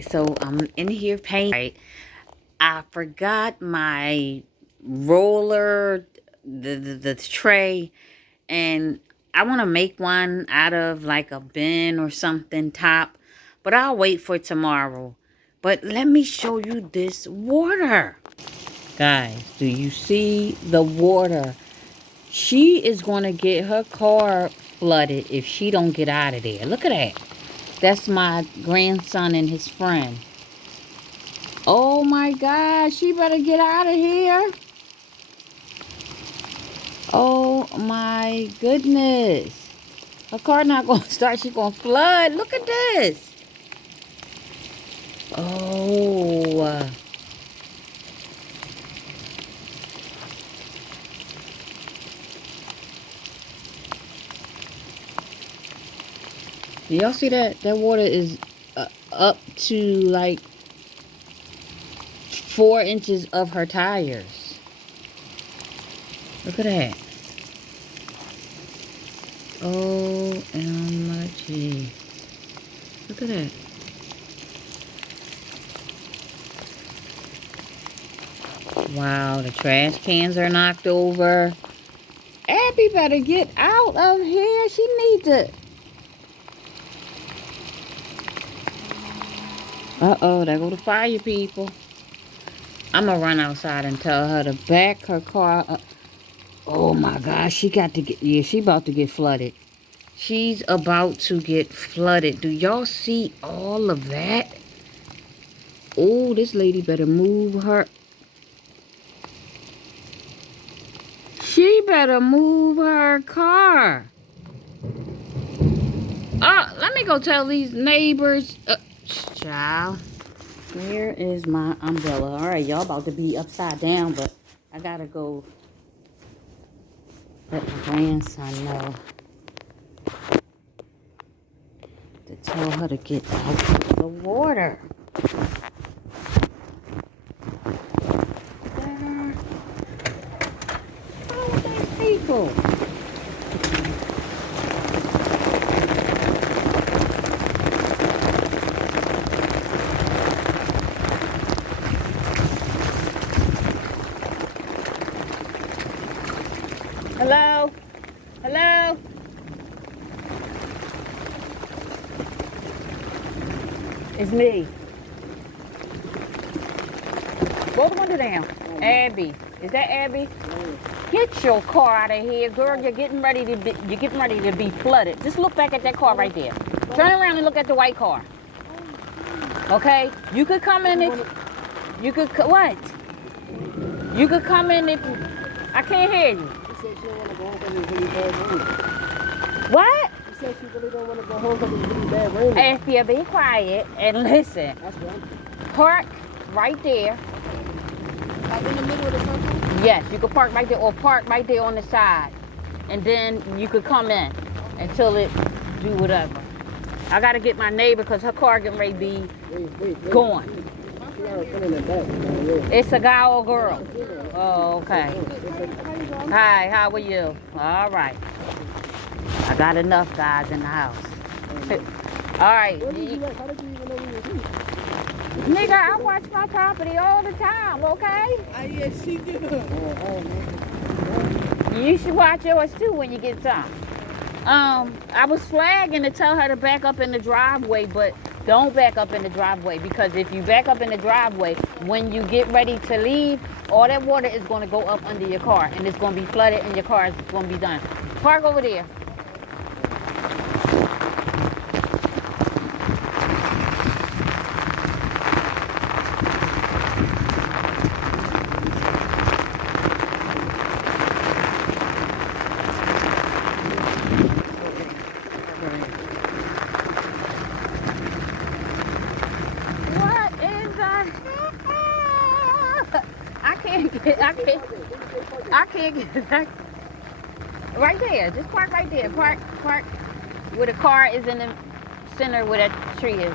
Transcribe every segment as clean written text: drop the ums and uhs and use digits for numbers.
So I'm in here painting. I forgot my roller, the tray, and I want to make one out of like a bin or something top, but I'll wait for tomorrow. But let me show you this water. Guys, do you see the water? She is going to get her car flooded if she don't get out of there. Look at that. That's my grandson and his friend. Oh my God, she better get out of here. Oh my goodness. Her car not going to start. She going to flood. Look at this. Oh. Y'all see that? That water is up to like 4 inches of her tires. Look at that. OMG. Look at that. Wow, the trash cans are knocked over. Abby better get out of here. She needs to. Uh-oh, there go the fire people. I'm gonna run outside and tell her to back her car up. Oh my gosh, she got to get, yeah, she about to get flooded. She's about to get flooded. Do y'all see all of that? Oh, this lady better move her. She better move her car. Let me go tell these neighbors. Child, where is my umbrella? All right, y'all about to be upside down, but I gotta go let my grandson know to tell her to get out of the water. There. All of these people. Hello? Hello? It's me. Roll the window down. Abby. Is that Abby? Get your car out of here, girl. You're getting ready to be flooded. Just look back at that car right there. Turn around and look at the white car. Okay? You could come in if you could what? You could come in if I can't hear you. What? She said she really don't want to go home because it's really bad rain. If you be quiet and listen. That's what Park right there. Like in the middle of the circle? Yes, you could park right there or park right there on the side. And then you could come in until it do whatever. I got to get my neighbor because her car getting ready to be going. It's a guy or girl? Oh, okay. Hi, how are you? All right. I got enough guys in the house. All right. How did you even know we were here? Nigga, I watch my property all the time, okay? Yes, she do. You should watch yours too when you get some. I was flagging to tell her to back up in the driveway, but don't back up in the driveway because if you back up in the driveway, when you get ready to leave, all that water is going to go up under your car and it's going to be flooded and your car is going to be done. Park over there. I can't get that. Right there. Just park right there. Park where the car is in the center where that tree is.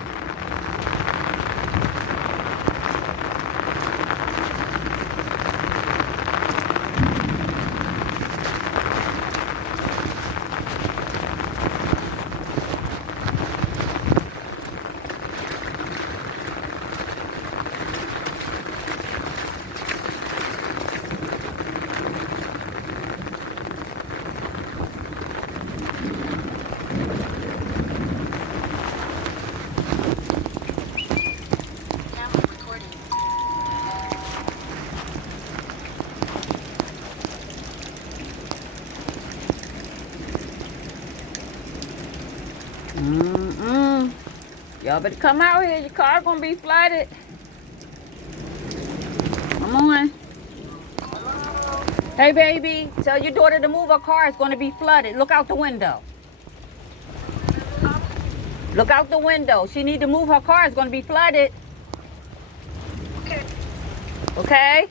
Y'all better come out here. Your car gonna be flooded. Come on. Hey, baby, tell your daughter to move her car. It's gonna be flooded. Look out the window. Look out the window. She need to move her car. It's gonna be flooded. Okay. Okay?